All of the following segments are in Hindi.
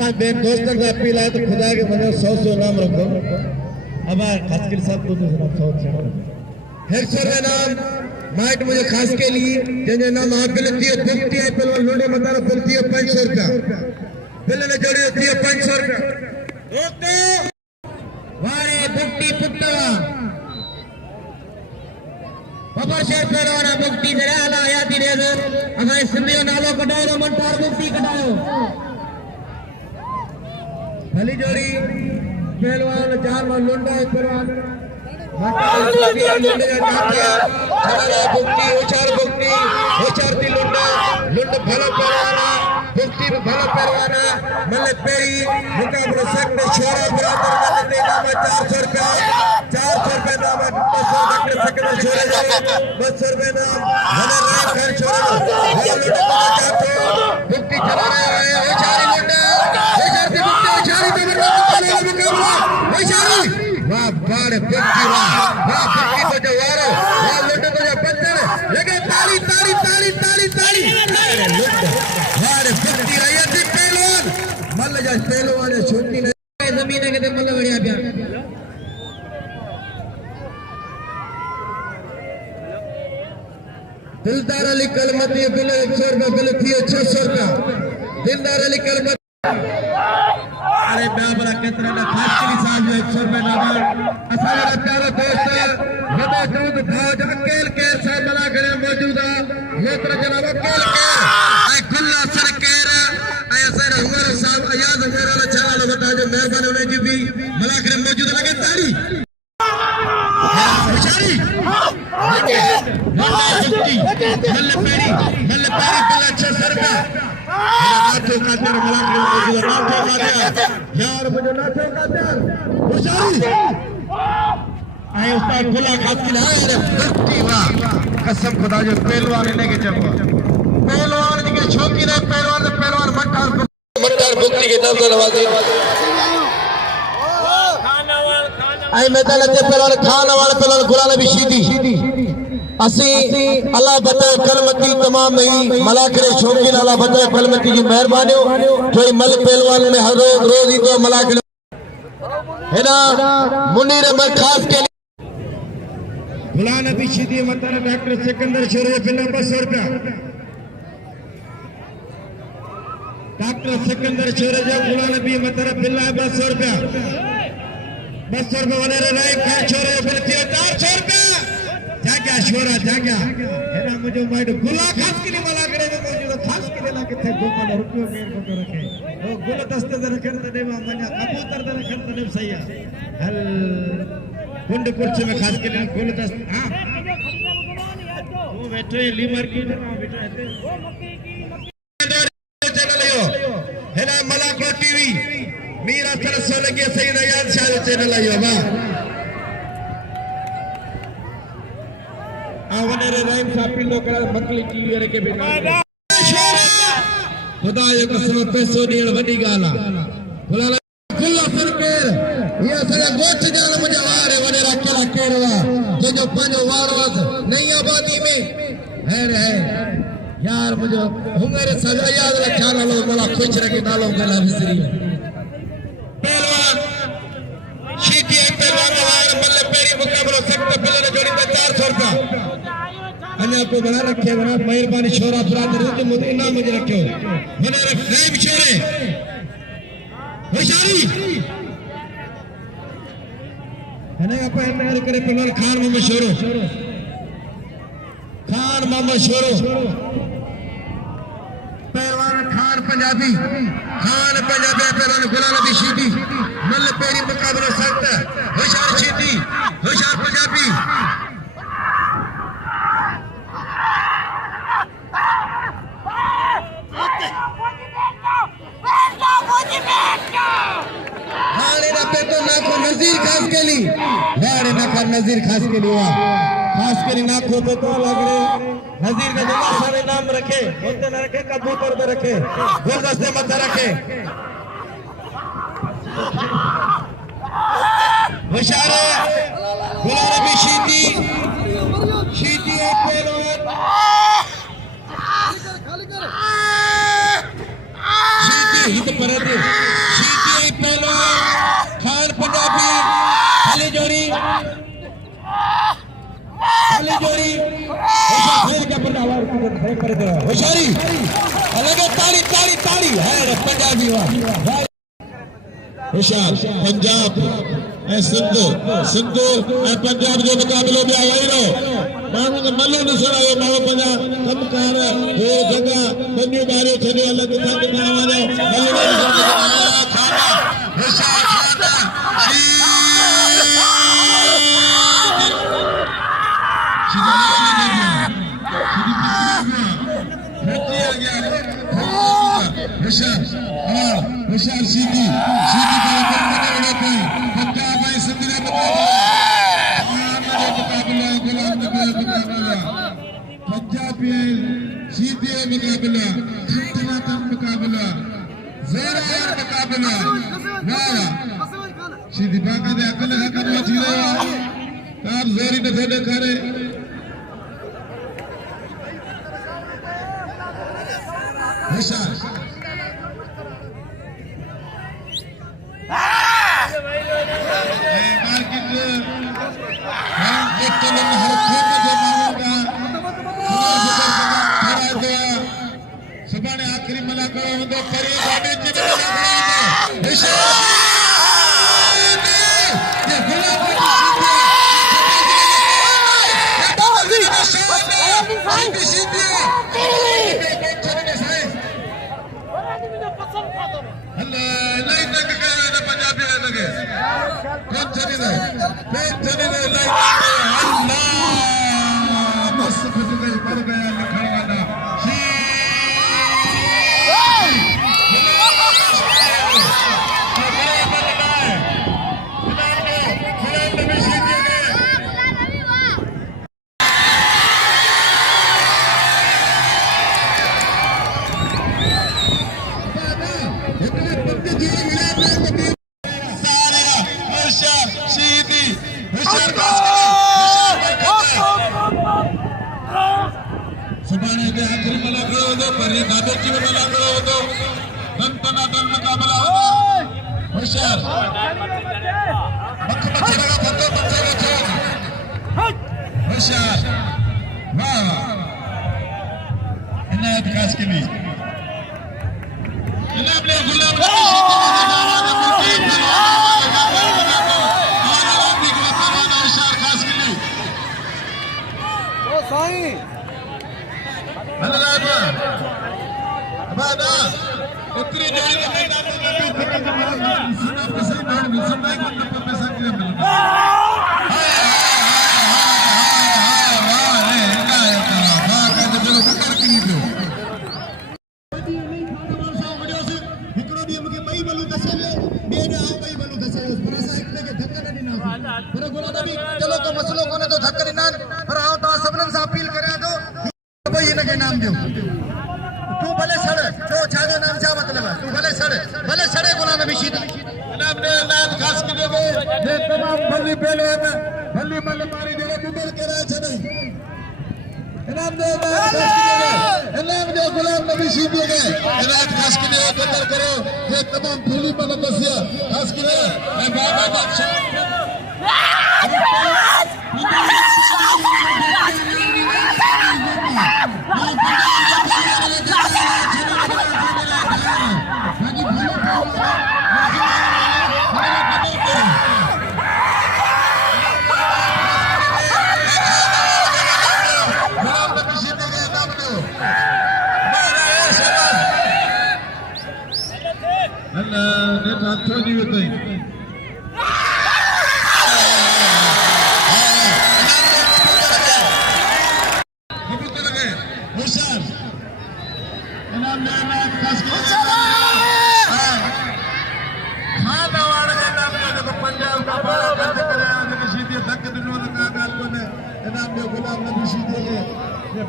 असा बेन दोस्तन का अपील है तो खुदा के मने 100 नाम रखो अब खासकर साहब को दूसरा 100 चढ़ो हेक्सर में नाम माइट मुझे खास के लिए जने नाम महफिल दियो बुक्ति है पहलवान लोडे मतारा बुक्ति है 500 रुपया पहले ने जोड़ी होती है 500 रुपया रोकते वारे बुक्ति पुत्ता बाबर शेर पहलवान बुक्ति जरा आला आयाती रे हमारे सिंधी नालो कटाओ मंटार बुक्ति कटाओ भली जोड़ी पहलवान चार बार लुंडा है पहलवान बुक्ति उचार दी लुंडा लुंड भलो पहलवाना बुक्ति भलो पहलवाना मल्ले पेरी मुकाबला सकते शोरा बराबर मल्ले दे नाम 400 रुपया नाम 200 सकते शोरे 200 रुपया नाम भले राय खान शोरा भलो लुंड चाहते बुक्ति चला रहे हैं उचारी लुंडा उचार दी बुक्ति उचारी दी मुकाबला उचारी वाह बाड़ बुक्ति वाह बुक्ति तो जो वारो वाह लुंड तो जो पत्थर लगे ताली लुंड वाह बुक्ति आया थी पहलवान मल्ल जा पहलवान छोटी नहीं जमीन के मल्ल बढ़िया प्या दिलदार अली कलमती बिल 100 रुपया बिल थी 600 रुपया दिलदार अली कलमती अरे बाबरा केतरा ना खास के साथ 100 रुपया ना असारा प्यारा दोस्त वदा दूध भाज अकेल के साथ मलाखरे मौजूद है नेत्र जनाब अकेल के आई खुला सरकेर आई असर हुआ साहब आयाज मेरा चैनल बता जो मेहरबानी होने की भी मलाखरे मौजूद लगे ताली बेचारी मल्ले पेरी पहला 600 रुपया नाचो का तेरे मलाखरे मौजूद नाचो का यार मुझे नाचो का तेरे बेचारी आए उस्ताद खुला खास के लिए अरे बुक्ति वाह कसम खुदा जो पहलवान ने के चंबा पहलवान के शौकीन है पहलवान मट्टार बुक्ति के नाम से नवाजे आई मैदान के पहलवान खाना वाले पहलवान गुलाम नबी शीदी असी अल्लाह बताए कलमती तमाम नहीं मलाखरे शौकीन अल्लाह बताए कलमती की मेहरबानी जो मल पहलवान में हर रोज ही तो मलाखरे है ना मुनीर में खास के Ghulam Nabi शीदी Matara doctor Sikandar sorrow bill 200 रुपया डॉक्टर सिकंदर शोरो जो गुलाम नबी मतारा बिल 200 रुपया 200 रुपया वाले राय खान शोरो बिल 400 रुपया जागा शोरा जागा है ना मुझे माइट गुला खास के लिए मला करे मौजूद खास के लिए लाके थे गोपाल रुपयो मेर को रखे वो गुल दस्ते दे रखे दे मना कबूतर दे रखे दे सही है हल कुंड कुर्सी में खास के लिए गुल दस्त हां वो बैठे ली मार्केट में बैठे थे वो मक्की की चैनल है ना मलाखरो टीवी मीरा सरसो लगे सही याद शाह चैनल आयो बा आवने रे राइम सापी लोकड़ा मकली टीवी रे के बिना खुदा ये कसम पैसो ॾियण वॾी ॻाल्हि आहे खुला सरकेर ये सॼा गोठ जान मुंहिंजा वार वॾे रखियल केरवा जो पंहिंजो वार वस नई आबादी में है यार मुझे हुंगरे सजा याद रखा नालो मला खुश रखे नालो गला विसरी पहलवान शीदी पहलवान वार मल्ले पेरी मुकाबला सकते पहले जोड़ी पे 400 रुपया अन्या को बना रखे बना मेहरबानी शोरा बरादर तो मुझे इनाम मुझे रखे मने रख नहीं बिछोरे होशियारी है ना आप तैयार करे पहलवान खान मामा शोरो पहलवान खान पंजाबी पहलवान गुलाम नबी शीदी मल पेरी मुकाबला सकता होशियार शीदी होशियार पंजाबी नजीर खास के लिए नाखो पे तो लग रहे नजीर का जगह सारे नाम रखे बोलते न रखे कबूतर पे रखे गुलदस्ते मत रखे होशियार गुलाम नबी शीदी पहलवान शीदी हित पर पहली जोड़ी होशियार का पंडावर पर होशियारी अलग ताली ताली ताली है पंजाबी वाह होशियार पंजाब सिंधु पंजाब जो मुकाबलो भी आयो माण्हू खे मलो न सुणायो माण्हू पंहिंजा कमकार हे जॻह बनियूं ॿारियूं छॾे अलॻि थधि में होशियार सीधी पंजाब ऐं सिंध जो पंजाबी सीधी मुकाबला मुकाबला मुकाबला सीधी बाका दे अकल अकल अची रहियो आहे तार ज़ोरी नथो ॾेखारे होशियार मार्केट हर खेत जे माण्हू का सुभाणे आख़िरी मलाखड़ो हूंदो परे धाबेची सुभाणे के आखिरी मलाखड़ो होंदो परे धाबेची में मलाखड़ो होंदो दन तना दन मुकाबला होंदो होशियार मख मख लगा थतो मथे रखो होशियार वाह इनायत खास के भी इनाम ले गुलाम उतरी जोड़ी के मैदान में पैसा किया मिलता चलो तो मसलो कोने तो धक्का ॾिना पर आओ तव्हां सभिनीनि सां अपील करियां थो भई हिनखे इनाम ॾियो तू भले सड़ छो छाजो नाम छा मतलब है तू भले सड़े गुलाम नबी शीदी इनाम ने ऐलान खास के देवे ये तमाम भली पहलवान भली मल मारी जेड़े मुंबई के रहे छने इनाम दे इनाम दे गुलाम नबी शीदी के ऐलान खास के देवे कदर करो ये तमाम भली मल बसिया खास के मैं बाबा बादशाह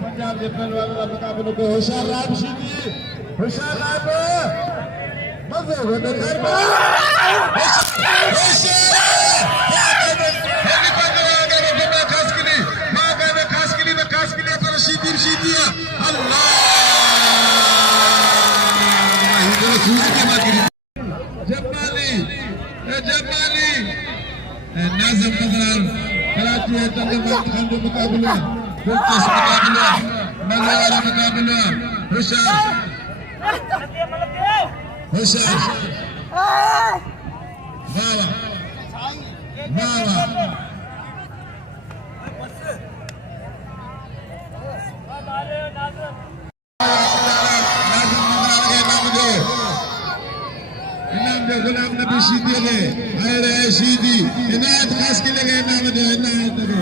पंजाब के पहलवान का मुकाबला को होशियार राब शीदी होशियार राब मजे हो गए खास के लिए पर शीदी शीदी अल्लाह जमाली नाज़म कराची है Pathan के मुकाबला दिलचस्प मुकाबला मजा वाला मुकाबला होशियार वाह वाह गुलाम नबी शीदी के अरे शीदी इनायत खास के लिए इनाम दे इनायत दे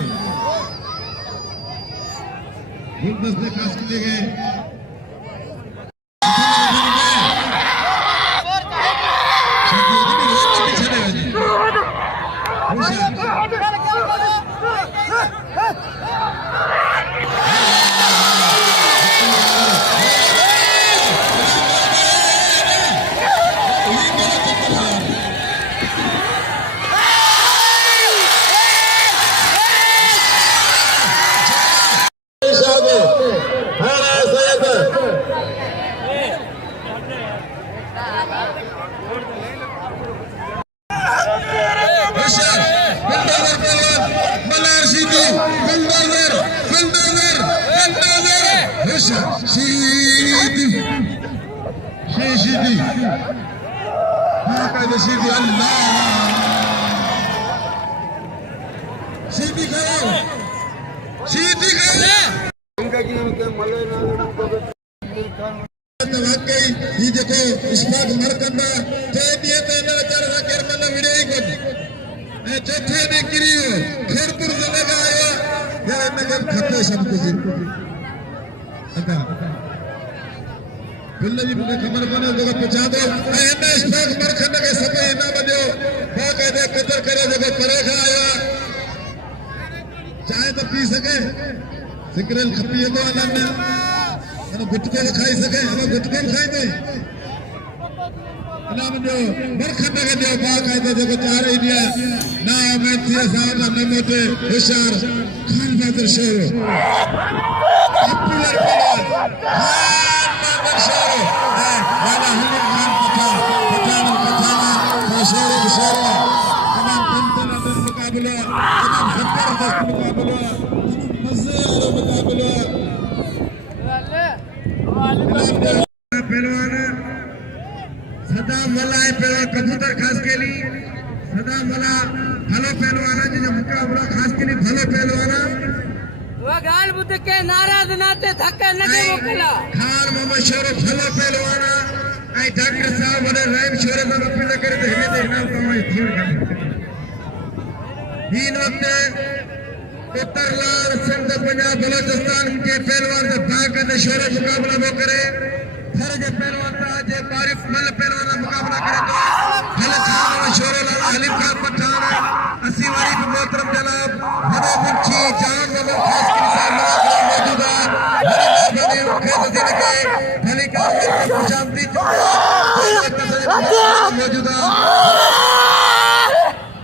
गुलदस्ते खास के लिए Sheedi Sheedi Allah Sheedi karo इनका की के मले ना वाकई ये देखो इस्माक मरकंदा ते दिए ते ना चार रखेर मन वीडियो ही को ए चौथे ने करियो खेरपुर जगह आया या नगर खत्ते सब कुछ बिल्ला जी मुझे खबर बने जगह पहुंचा दो एना इस्माक मरकंदा के सब एना बनो बाकायदे कदर करे जगह परे खा आया चाय तो पी सके सिगरेट खपी तो अलग में अन गुटके खाई सके हम गुटके खाई नाम जो मरखंड के जो बाकायदे जगह चाह रही दिया ना मैं थिया साहब ना मोटे होशियार खान बहादुर शोरो पॉपुलर खान बहादुर शोरो वाला हलीम खान पठान शोरो तमाम तंतन मुकाबला तमाम जबरदस्त मुकाबला पहलवान सदा मला पहलवान कबूतर खास के लिए सदा मला भलो पहलवान जो मुकाबला खास के लिए भलो पहलवान वो गाल बुद्ध के नाराज नाते थके न के मोकला खान मोहम्मद शोरो भलो पहलवान आई डॉक्टर साहब वाले राइम शोरे का अपील करे तो हमें देखना कमाई थोड़ कर इन वक्त उत्तर लाल सिंध पंजाब बलोचिस्तान के पहलवान से भाग कर शोर मुकाबला वो करे थर के पहलवान था जे बारिफ मल पहलवान मुकाबला करे तो हल खान और शोर लाल हलीम खान पठान अस्सी वाली मोहतरम जनाब हदो मुंशी जान वाले खास के साथ मलाखरा मौजूदा हरी खेत दिन के भली का खुशामदी मौजूदा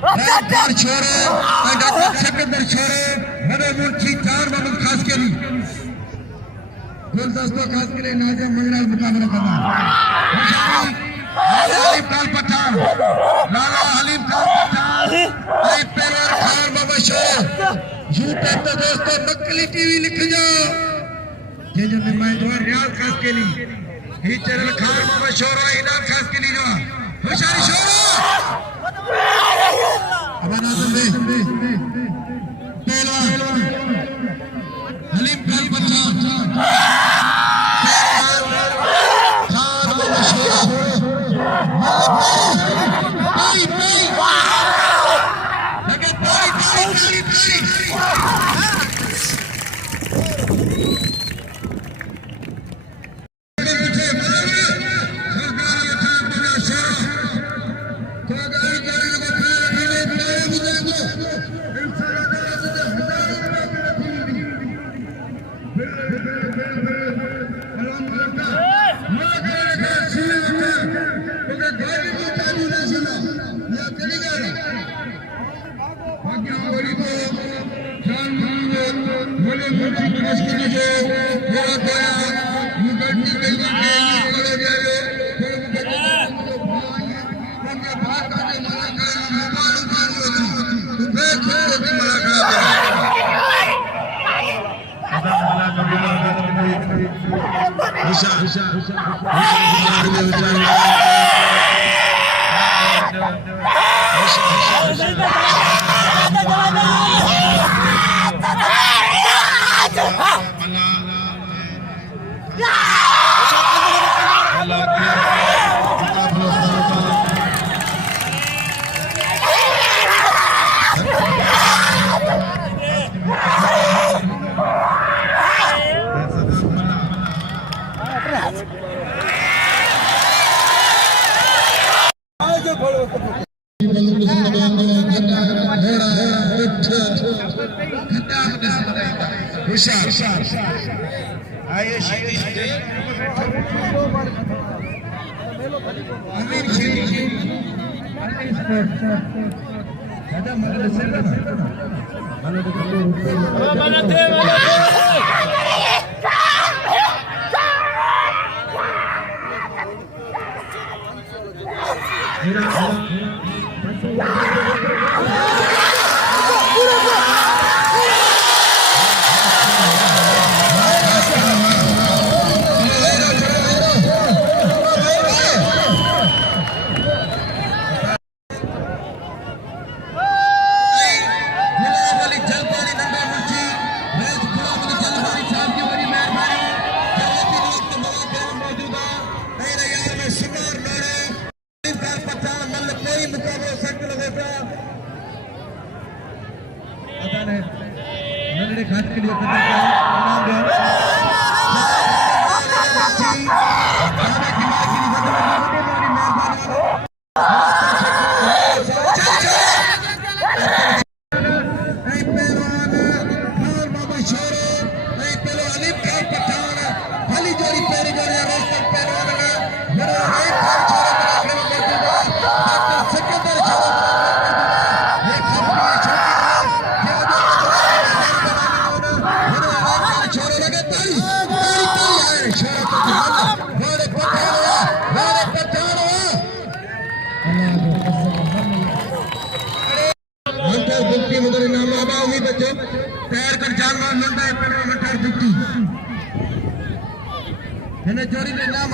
डॉक्टर छोरे डॉक्टर सिकंदर छोरे हदो मुंशी जान वाले खास के लिए गुलदस्तों खास के लिए नाज़िम मंडल मुकाबला करना हलीम खान पठान लाला हलीम खान पठान एक पहलवान खान बाबा शोर यूट्यूब पे दोस्तों नकली टीवी लिख जाओ ये जो नुमाइंदों रियाज खास के लिए ये चैनल खान बाबा शोर और इनाम खास के लिए जो होशियारी शोर अब नाज़िम दे पहलवान हलीम खान पठान आइए शेडी अमीर शेडी दादा मला दिसेल ना मला तैयार कर जानवर लंदा है पेलवान मठार बुक्ति मैंने चोरी में नाम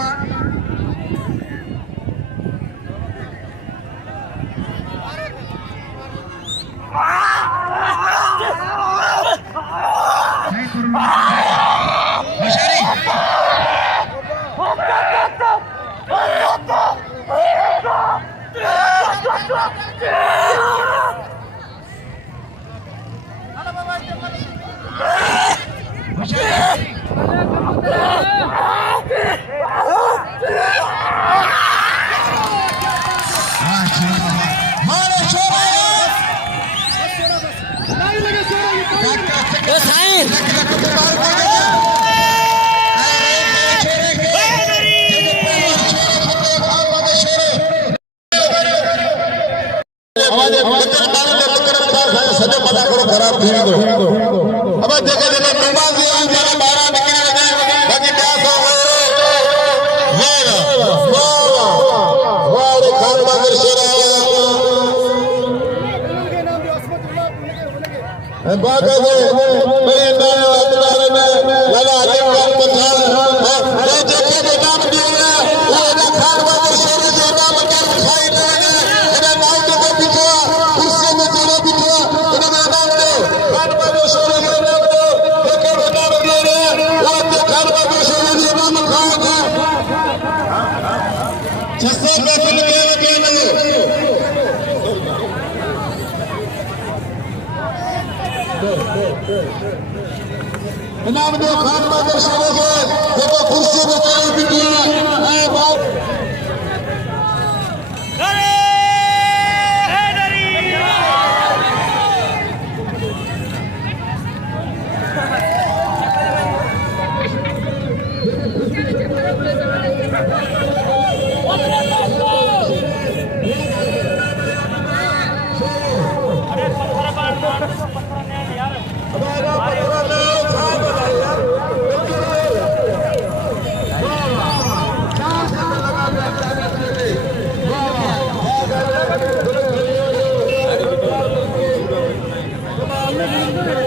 Come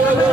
on,